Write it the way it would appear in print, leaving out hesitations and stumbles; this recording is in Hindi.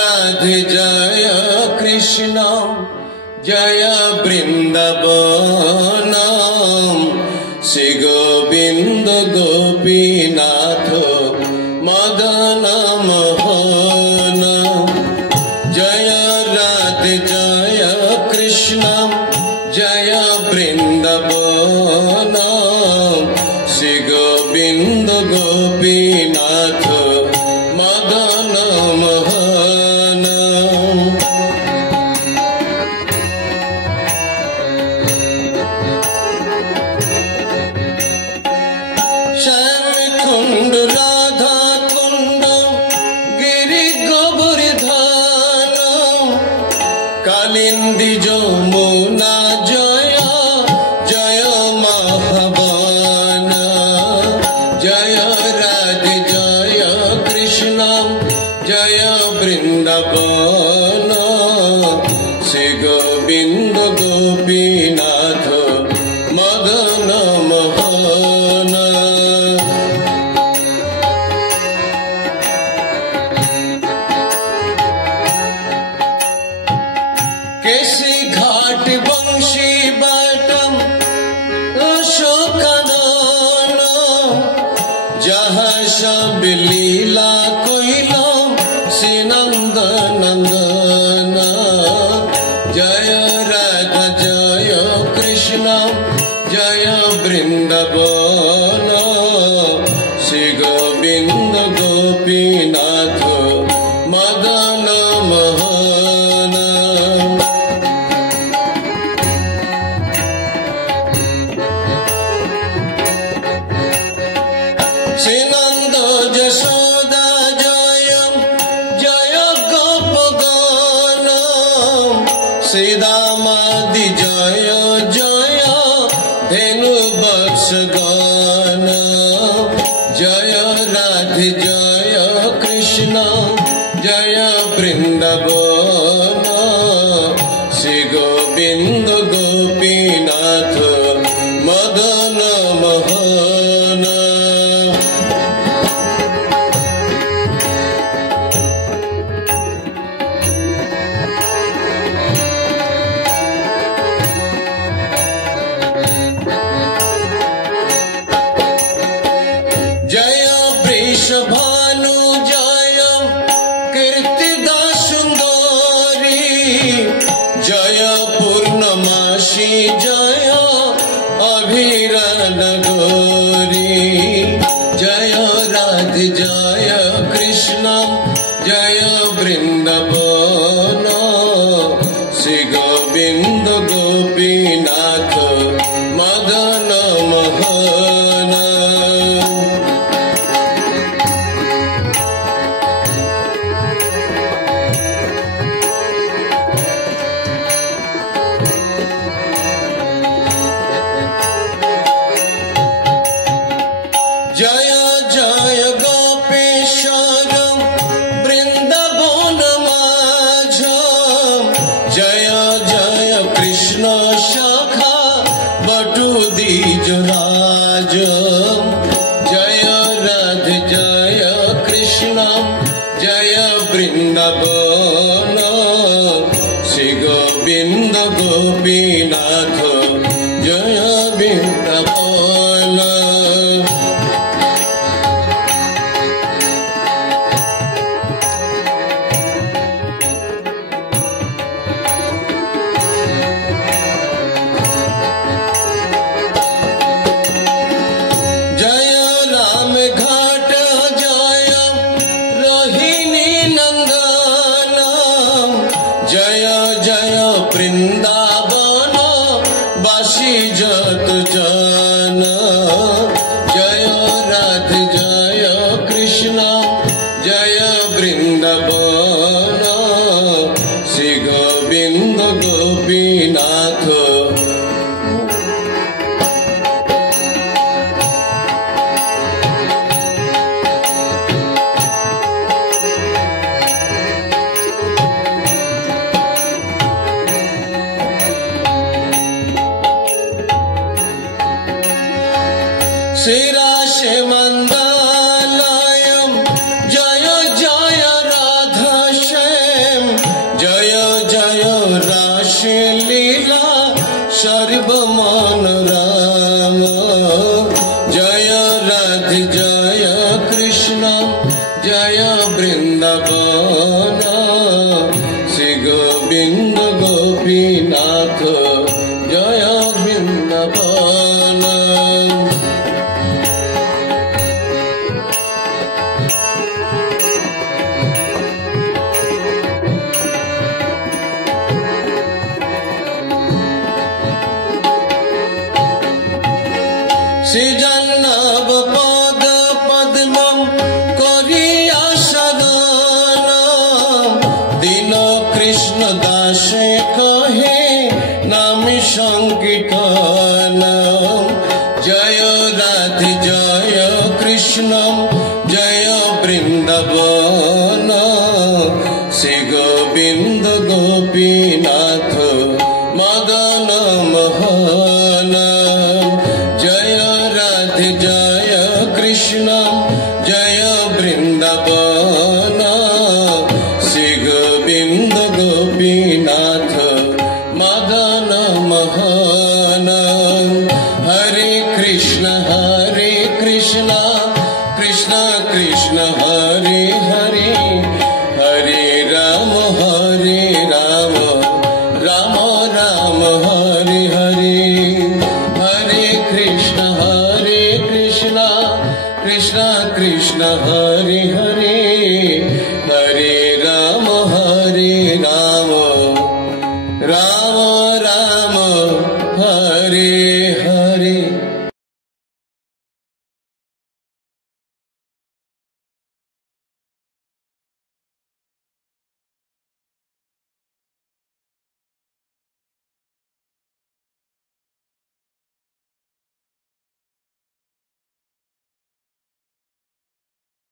राधे जय कृष्ण जय वृंदावन श्री गोविंद गोपीनाथ मदन मोहन जय राधे जय कृष्ण जय वृंदावन श्री गोविंद गोपीनाथ मदन मोहन श्याम कुंड राधा कुंड गिरि गोवर्धन कालिंदी जमुना जय जय महावन जय राधे जय कृष्ण जय वृंदावन श्री गोविंद गोपीनाथ मदन मोहन केसी घाट वंशी बाटम अशोकनन जहाँ सब लीला कोइलो श्रीनंद नंदन जय राधा जय कृष्ण जय वृंदावन श्री गोविंद गोपीनाथ मदन मोहन श्रीनंद जशोदा जय जय गोपगण श्रीदामादि जय जय धेनु वत्सगण जय राधे जय कृष्ण जय वृंदावन श्री गोविंद गोपीनाथ मदन मोहन जय वृषभानु जय कीर्तिदास सुंदरी जय पूर्णमासी जय अभिरन गौरी जय राधे जय कृष्ण जय वृंदावन श्री गोविंद गोपीनाथ मदन मोहन जय जय गोपेश्वर वृंदावन माझ जय जय कृष्ण शाखा बटु द्विजराज जय राधे जय कृष्ण जय वृंदावन श्री गोविंद गोपीनाथ जय वृंदावन जय राम घाट जय रोहिणी नंदन जय जय वृंदावन बासी जत जन जय राधे जय कृष्ण जय वृंदावन श्री गोविंद गोपीनाथ श्रीराशे मंदालयम जय जय राधा श्याम लीला सर्वमनोरम जय राधे जय कृष्ण जय वृंदावन श्री गोविंद गोपीनाथ जय वृंदावन। श्रीजन्नव पद पद्मं करिया सगान दीन कृष्ण दासे कहे नाम संकीर्तन जय राधे जय कृष्ण जय वृंदावन श्री गोविंद गोपीनाथ मदन मोहन जय राधे जय कृष्ण जय वृंदावन श्री गोविंद गोपीनाथ मदन मोहन। हरे कृष्ण कृष्ण कृष्ण हरे हरे हरे राम राम राम हरे हरे। हरे कृष्ण कृष्ण हरे हरे हरे राम राम राम हरे